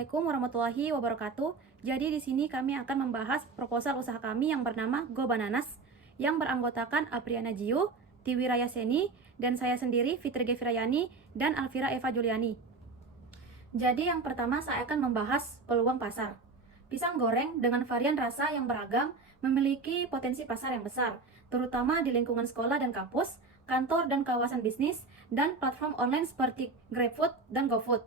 Assalamualaikum warahmatullahi wabarakatuh. Jadi di sini kami akan membahas proposal usaha kami yang bernama Go Bananas yang beranggotakan Apriana Jiu, Tiwi Rayaseni, dan saya sendiri Fitri Gefirayani dan Alvira Eva Juliani. Jadi yang pertama saya akan membahas peluang pasar. Pisang goreng dengan varian rasa yang beragam memiliki potensi pasar yang besar, terutama di lingkungan sekolah dan kampus, kantor dan kawasan bisnis, dan platform online seperti GrabFood dan GoFood.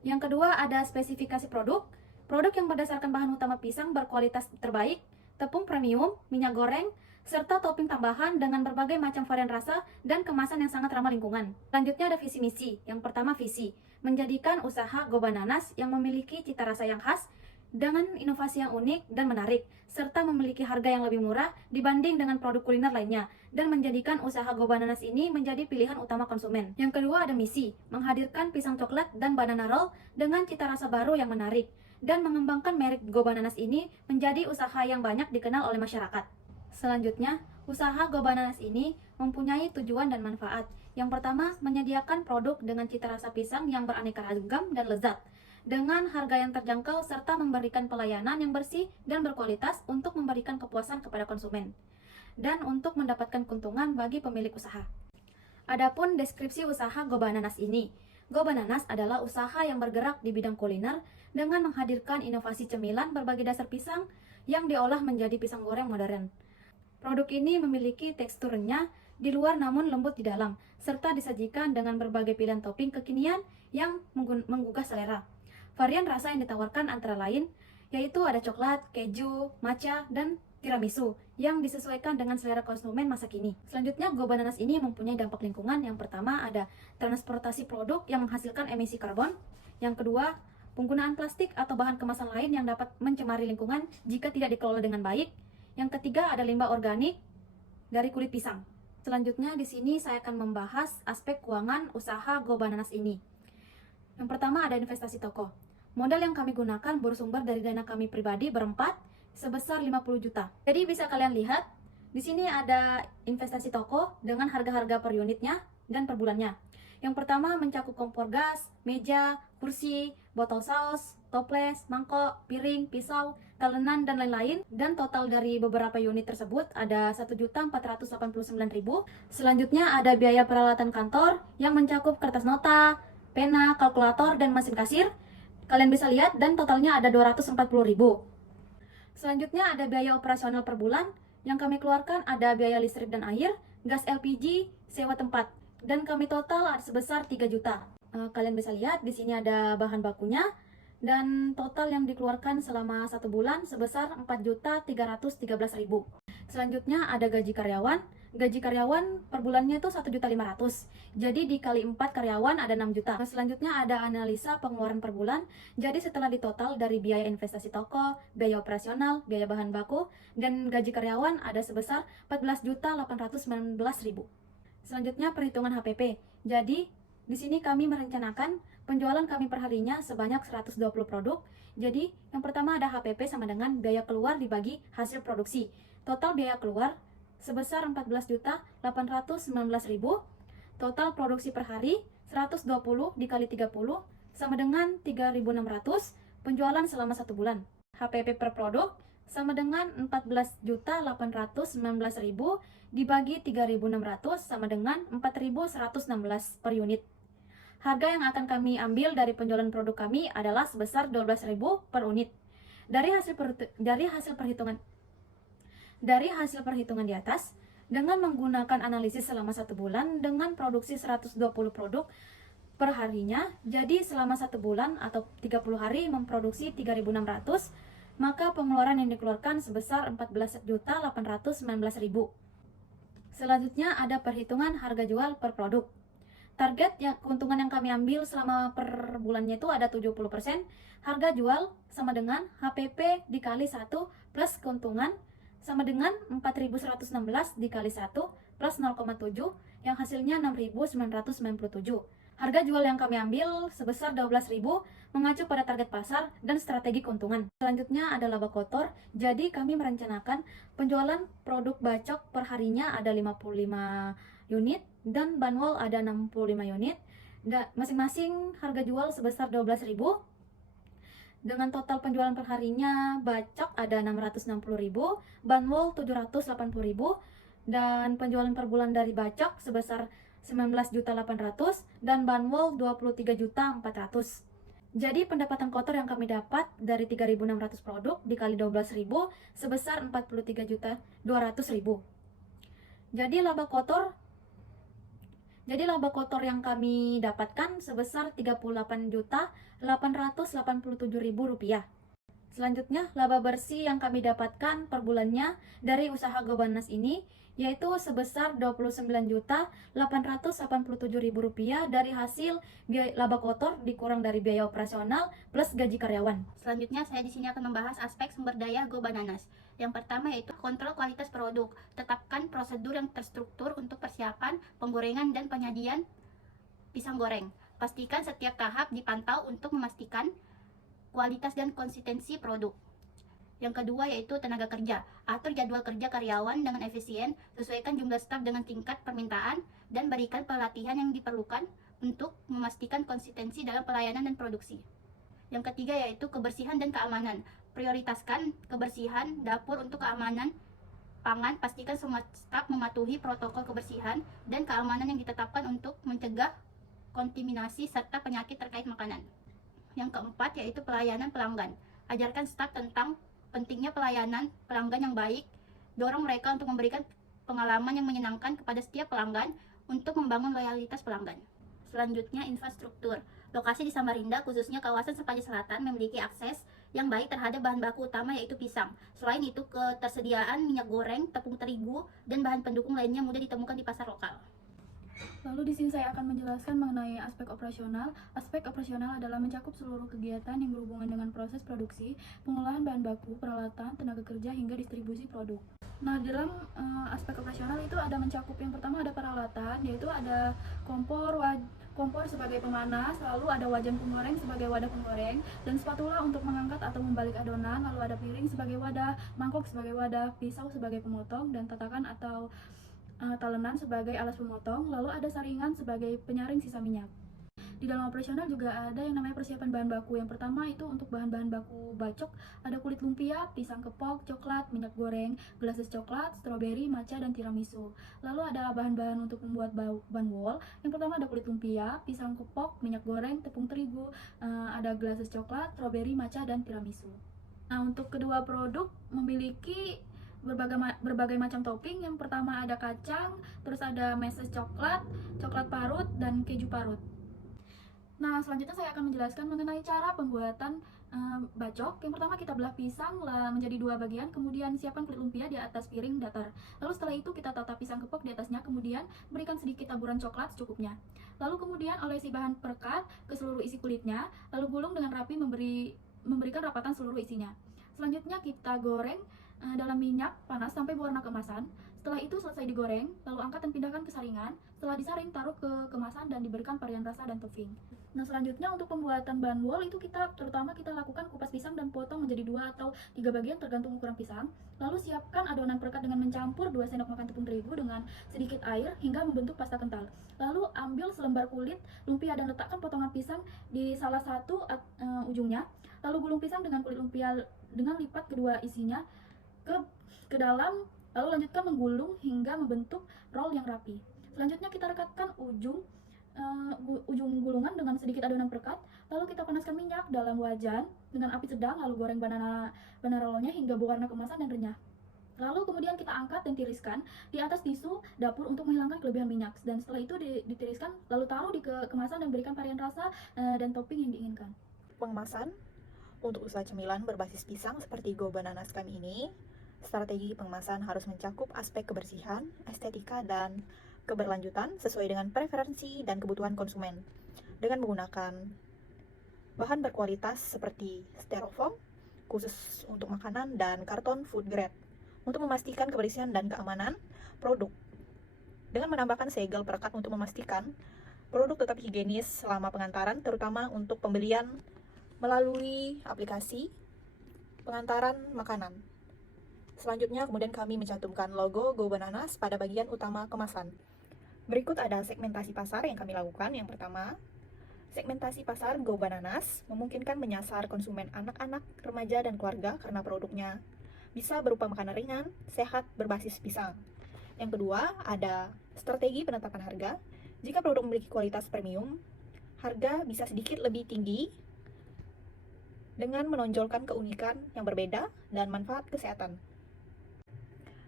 Yang kedua ada spesifikasi produk. Produk yang berdasarkan bahan utama pisang berkualitas terbaik, tepung premium, minyak goreng, serta topping tambahan dengan berbagai macam varian rasa dan kemasan yang sangat ramah lingkungan. Selanjutnya ada visi misi. Yang pertama visi, menjadikan usaha Go Bananas yang memiliki cita rasa yang khas dengan inovasi yang unik dan menarik, serta memiliki harga yang lebih murah dibanding dengan produk kuliner lainnya, dan menjadikan usaha Go Bananas ini menjadi pilihan utama konsumen. Yang kedua ada misi, menghadirkan pisang coklat dan banana roll dengan cita rasa baru yang menarik, dan mengembangkan merek Go Bananas ini menjadi usaha yang banyak dikenal oleh masyarakat. Selanjutnya, usaha Go Bananas ini mempunyai tujuan dan manfaat. Yang pertama, menyediakan produk dengan cita rasa pisang yang beraneka ragam dan lezat, dengan harga yang terjangkau serta memberikan pelayanan yang bersih dan berkualitas untuk memberikan kepuasan kepada konsumen dan untuk mendapatkan keuntungan bagi pemilik usaha. Adapun deskripsi usaha Go Bananas ini, Go Bananas adalah usaha yang bergerak di bidang kuliner dengan menghadirkan inovasi cemilan berbagai dasar pisang yang diolah menjadi pisang goreng modern. Produk ini memiliki teksturnya di luar namun lembut di dalam, serta disajikan dengan berbagai pilihan topping kekinian yang menggugah selera. Varian rasa yang ditawarkan antara lain yaitu ada coklat, keju, matcha, dan tiramisu yang disesuaikan dengan selera konsumen masa kini. Selanjutnya, Go Bananas ini mempunyai dampak lingkungan. Yang pertama ada transportasi produk yang menghasilkan emisi karbon. Yang kedua, penggunaan plastik atau bahan kemasan lain yang dapat mencemari lingkungan jika tidak dikelola dengan baik. Yang ketiga ada limbah organik dari kulit pisang. Selanjutnya di sini saya akan membahas aspek keuangan usaha Go Bananas ini. Yang pertama ada investasi toko. Modal yang kami gunakan bersumber dari dana kami pribadi berempat sebesar 50 juta. Jadi bisa kalian lihat, di sini ada investasi toko dengan harga-harga per unitnya dan per bulannya. Yang pertama mencakup kompor gas, meja, kursi, botol saus, toples, mangkok, piring, pisau, talenan, dan lain-lain. Dan total dari beberapa unit tersebut ada 1.489.000. Selanjutnya ada biaya peralatan kantor yang mencakup kertas nota, pena, kalkulator, dan mesin kasir. Kalian bisa lihat dan totalnya ada 240.000. Selanjutnya ada biaya operasional per bulan yang kami keluarkan ada biaya listrik dan air, gas LPG, sewa tempat, dan kami total sebesar 3 juta. Kalian bisa lihat di sini ada bahan bakunya dan total yang dikeluarkan selama 1 bulan sebesar 4.313.000. Selanjutnya ada gaji karyawan. Gaji karyawan per bulannya itu 1.500.000. Jadi dikali 4 karyawan ada 6 juta. Selanjutnya ada analisa pengeluaran per bulan. Jadi setelah ditotal dari biaya investasi toko, biaya operasional, biaya bahan baku, dan gaji karyawan ada sebesar 14.819.000. Selanjutnya perhitungan HPP. Jadi di sini kami merencanakan penjualan kami perharinya sebanyak 120 produk. Jadi yang pertama ada HPP sama dengan biaya keluar dibagi hasil produksi. Total biaya keluar sebesar 14.819.000. Total produksi per hari 120 dikali 30 sama dengan 3.600. Penjualan selama 1 bulan. HPP per produk sama dengan 14.819.000 dibagi 3.600 sama dengan 4.116 per unit. Harga yang akan kami ambil dari penjualan produk kami adalah sebesar 12.000 per unit. Dari hasil perhitungan di atas, dengan menggunakan analisis selama 1 bulan dengan produksi 120 produk per harinya, jadi selama 1 bulan atau 30 hari memproduksi 3.600, maka pengeluaran yang dikeluarkan sebesar 14.819.000. Selanjutnya ada perhitungan harga jual per produk. Target keuntungan yang kami ambil selama per bulannya itu ada 70%. Harga jual sama dengan HPP dikali 1 plus keuntungan sama dengan 4.116 dikali 1 plus 0,7 yang hasilnya 6.997. Harga jual yang kami ambil sebesar 12.000 mengacu pada target pasar dan strategi keuntungan. Selanjutnya ada laba kotor. Jadi kami merencanakan penjualan produk bacok per harinya ada 55 unit dan banwol ada 65 unit. Masing-masing harga jual sebesar 12.000. Dengan total penjualan perharinya, bacok ada 660.000, banwol 780.000, dan penjualan per bulan dari bacok sebesar 19.800.000 dan banwol 23.400.000. Jadi pendapatan kotor yang kami dapat dari 3.600 produk dikali 12.000 sebesar 43.200.000. Jadi laba kotor yang kami dapatkan sebesar Rp38.887.000. Selanjutnya, laba bersih yang kami dapatkan per bulannya dari usaha Gobanas ini yaitu sebesar Rp29.887.000 dari hasil biaya laba kotor dikurang dari biaya operasional plus gaji karyawan. Selanjutnya, saya di sini akan membahas aspek sumber daya Gobananas. Yang pertama yaitu kontrol kualitas produk. Tetapkan prosedur yang terstruktur untuk persiapan, penggorengan, dan penyajian pisang goreng. Pastikan setiap tahap dipantau untuk memastikan kualitas dan konsistensi produk. Yang kedua yaitu tenaga kerja. Atur jadwal kerja karyawan dengan efisien, sesuaikan jumlah staf dengan tingkat permintaan, dan berikan pelatihan yang diperlukan untuk memastikan konsistensi dalam pelayanan dan produksi. Yang ketiga yaitu kebersihan dan keamanan. Prioritaskan kebersihan dapur untuk keamanan pangan. Pastikan semua staf mematuhi protokol kebersihan dan keamanan yang ditetapkan untuk mencegah kontaminasi serta penyakit terkait makanan. Yang keempat yaitu pelayanan pelanggan. Ajarkan staf tentang pentingnya pelayanan pelanggan yang baik. Dorong mereka untuk memberikan pengalaman yang menyenangkan kepada setiap pelanggan untuk membangun loyalitas pelanggan. Selanjutnya, infrastruktur. Lokasi di Samarinda, khususnya kawasan Sepaja Selatan, memiliki akses yang baik terhadap bahan baku utama yaitu pisang. Selain itu, ketersediaan minyak goreng, tepung terigu, dan bahan pendukung lainnya mudah ditemukan di pasar lokal. Lalu di sini saya akan menjelaskan mengenai aspek operasional. Aspek operasional adalah mencakup seluruh kegiatan yang berhubungan dengan proses produksi, pengolahan bahan baku, peralatan, tenaga kerja, hingga distribusi produk. Nah, dalam aspek operasional itu ada mencakup yang pertama ada peralatan, yaitu ada kompor sebagai pemanas, lalu ada wajan penggoreng sebagai wadah penggoreng, dan spatula untuk mengangkat atau membalik adonan, lalu ada piring sebagai wadah, mangkok sebagai wadah, pisau sebagai pemotong, dan tatakan atau talenan sebagai alas pemotong, lalu ada saringan sebagai penyaring sisa minyak. Di dalam operasional juga ada yang namanya persiapan bahan baku. Yang pertama itu untuk bahan-bahan baku bacok, ada kulit lumpia, pisang kepok, coklat, minyak goreng, glasses coklat, stroberi, matcha, dan tiramisu. Lalu ada bahan-bahan untuk membuat banwol. Yang pertama ada kulit lumpia, pisang kepok, minyak goreng, tepung terigu, ada glasses coklat, stroberi, matcha, dan tiramisu. Nah, untuk kedua produk memiliki berbagai macam topping. Yang pertama ada kacang, terus ada meses coklat, coklat parut, dan keju parut. Nah, selanjutnya saya akan menjelaskan mengenai cara pembuatan bacok. Yang pertama kita belah pisang menjadi dua bagian, kemudian siapkan kulit lumpia di atas piring datar. Lalu setelah itu kita tata pisang kepok di atasnya, kemudian berikan sedikit taburan coklat secukupnya. Lalu kemudian olesi bahan perekat ke seluruh isi kulitnya, lalu gulung dengan rapi memberikan rapatan seluruh isinya. Selanjutnya kita goreng dalam minyak panas sampai berwarna keemasan. Setelah itu selesai digoreng, lalu angkat dan pindahkan ke saringan. Setelah disaring, taruh ke kemasan dan diberikan varian rasa dan topping. Nah, selanjutnya untuk pembuatan banwol itu kita lakukan kupas pisang dan potong menjadi 2 atau 3 bagian tergantung ukuran pisang. Lalu siapkan adonan perekat dengan mencampur 2 sendok makan tepung terigu dengan sedikit air hingga membentuk pasta kental. Lalu ambil selembar kulit lumpia dan letakkan potongan pisang di salah satu ujungnya. Lalu gulung pisang dengan kulit lumpia dengan lipat kedua isinya ke dalam, lalu lanjutkan menggulung hingga membentuk roll yang rapi. Selanjutnya kita rekatkan ujung gulungan dengan sedikit adonan perekat, lalu kita panaskan minyak dalam wajan dengan api sedang, lalu goreng banana rollnya hingga berwarna keemasan dan renyah. Lalu kemudian kita angkat dan tiriskan di atas tisu dapur untuk menghilangkan kelebihan minyak, dan setelah itu ditiriskan lalu taruh di kemasan dan berikan varian rasa dan topping yang diinginkan. Pengemasan untuk usaha cemilan berbasis pisang seperti Gobananas kami ini, strategi pengemasan harus mencakup aspek kebersihan, estetika, dan keberlanjutan sesuai dengan preferensi dan kebutuhan konsumen dengan menggunakan bahan berkualitas seperti styrofoam khusus untuk makanan dan karton food grade untuk memastikan kebersihan dan keamanan produk, dengan menambahkan segel perekat untuk memastikan produk tetap higienis selama pengantaran, terutama untuk pembelian melalui aplikasi pengantaran makanan. Selanjutnya kemudian kami mencantumkan logo Gobananas pada bagian utama kemasan. Berikut ada segmentasi pasar yang kami lakukan. Yang pertama, Segmentasi pasar Go Bananas memungkinkan menyasar konsumen anak-anak, remaja, dan keluarga karena produknya bisa berupa makanan ringan, sehat, berbasis pisang. Yang kedua, ada strategi penetapan harga. Jika produk memiliki kualitas premium, harga bisa sedikit lebih tinggi dengan menonjolkan keunikan yang berbeda dan manfaat kesehatan.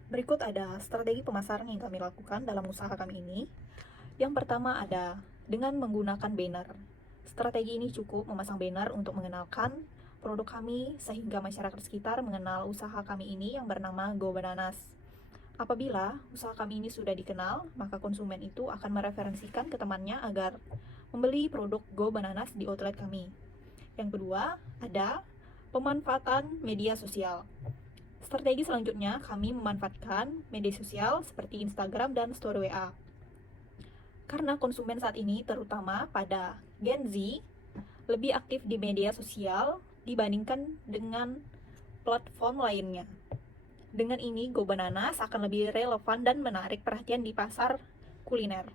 Berikut ada strategi pemasaran yang kami lakukan dalam usaha kami ini. Yang pertama ada dengan menggunakan banner. Strategi ini cukup memasang banner untuk mengenalkan produk kami sehingga masyarakat sekitar mengenal usaha kami ini yang bernama Go Bananas. Apabila usaha kami ini sudah dikenal, maka konsumen itu akan mereferensikan ke temannya agar membeli produk Go Bananas di outlet kami. Yang kedua, ada pemanfaatan media sosial. Strategi selanjutnya, kami memanfaatkan media sosial seperti Instagram dan Story WA. Karena konsumen saat ini, terutama pada Gen Z, lebih aktif di media sosial dibandingkan dengan platform lainnya. Dengan ini, Go Bananas akan lebih relevan dan menarik perhatian di pasar kuliner.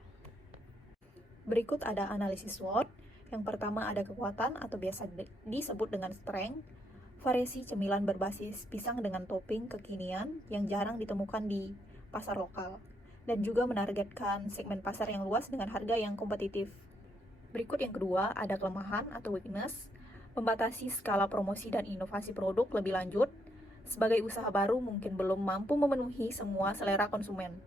Berikut ada analisis SWOT. Yang pertama ada kekuatan atau biasa disebut dengan strength, variasi cemilan berbasis pisang dengan topping kekinian yang jarang ditemukan di pasar lokal, dan juga menargetkan segmen pasar yang luas dengan harga yang kompetitif. Berikut yang kedua ada kelemahan atau weakness, membatasi skala promosi dan inovasi produk lebih lanjut. Sebagai usaha baru mungkin belum mampu memenuhi semua selera konsumen.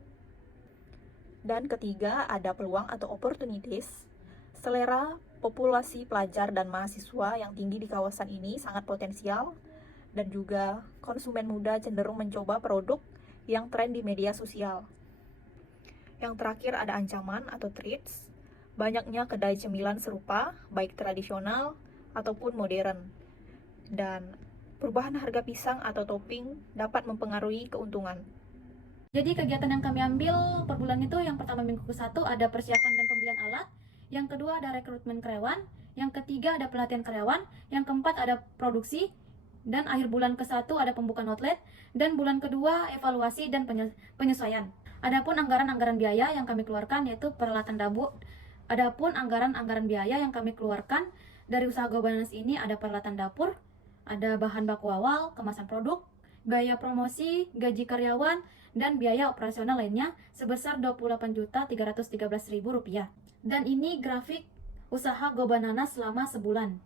Dan ketiga ada peluang atau opportunities, selera populasi pelajar dan mahasiswa yang tinggi di kawasan ini sangat potensial, dan juga konsumen muda cenderung mencoba produk yang tren di media sosial. Yang terakhir ada ancaman atau threats, banyaknya kedai cemilan serupa, baik tradisional ataupun modern. Dan perubahan harga pisang atau topping dapat mempengaruhi keuntungan. Jadi kegiatan yang kami ambil per bulan itu, yang pertama minggu ke-1 ada persiapan dan pembelian alat, yang kedua ada rekrutmen karyawan, yang ketiga ada pelatihan karyawan, yang keempat ada produksi, dan akhir bulan ke-1 ada pembukaan outlet, dan bulan kedua evaluasi dan penyesuaian. Adapun anggaran-anggaran biaya yang kami keluarkan yaitu peralatan dapur. Adapun anggaran-anggaran biaya yang kami keluarkan dari usaha Go Bananas ini ada peralatan dapur, ada bahan baku awal, kemasan produk, biaya promosi, gaji karyawan, dan biaya operasional lainnya sebesar Rp28.313.000. Dan ini grafik usaha Go Bananas selama sebulan.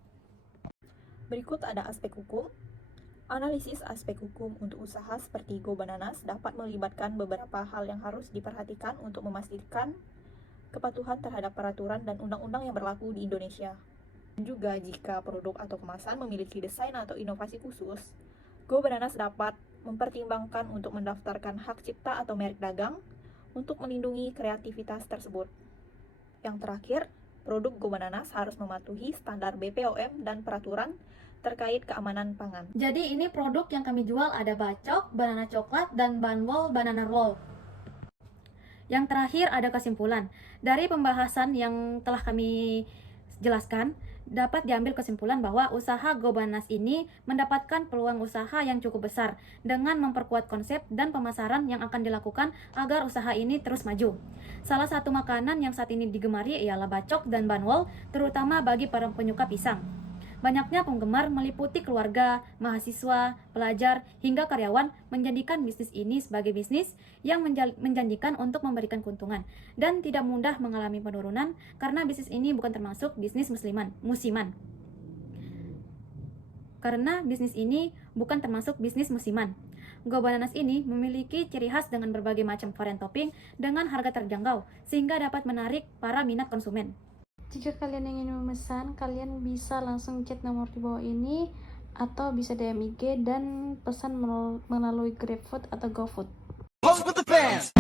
Berikut ada aspek hukum. Analisis aspek hukum untuk usaha seperti Go Bananas dapat melibatkan beberapa hal yang harus diperhatikan untuk memastikan kepatuhan terhadap peraturan dan undang-undang yang berlaku di Indonesia. Juga jika produk atau kemasan memiliki desain atau inovasi khusus, Go Bananas dapat mempertimbangkan untuk mendaftarkan hak cipta atau merek dagang untuk melindungi kreativitas tersebut. Yang terakhir, produk Go Bananas harus mematuhi standar BPOM dan peraturan terkait keamanan pangan. Jadi ini produk yang kami jual ada bacok, banana coklat, dan banwol banana roll. Yang terakhir ada kesimpulan. Dari pembahasan yang telah kami jelaskan, dapat diambil kesimpulan bahwa usaha Go Bananas ini mendapatkan peluang usaha yang cukup besar dengan memperkuat konsep dan pemasaran yang akan dilakukan agar usaha ini terus maju. Salah satu makanan yang saat ini digemari ialah bacok dan banwol, terutama bagi para penyuka pisang. Banyaknya penggemar meliputi keluarga, mahasiswa, pelajar, hingga karyawan menjadikan bisnis ini sebagai bisnis yang menjanjikan untuk memberikan keuntungan dan tidak mudah mengalami penurunan karena bisnis ini bukan termasuk bisnis musiman. Go Bananas ini memiliki ciri khas dengan berbagai macam varian topping dengan harga terjangkau sehingga dapat menarik para minat konsumen. Jika kalian ingin memesan, kalian bisa langsung chat nomor di bawah ini atau bisa DM IG dan pesan melalui GrabFood atau GoFood. Pose with the fans.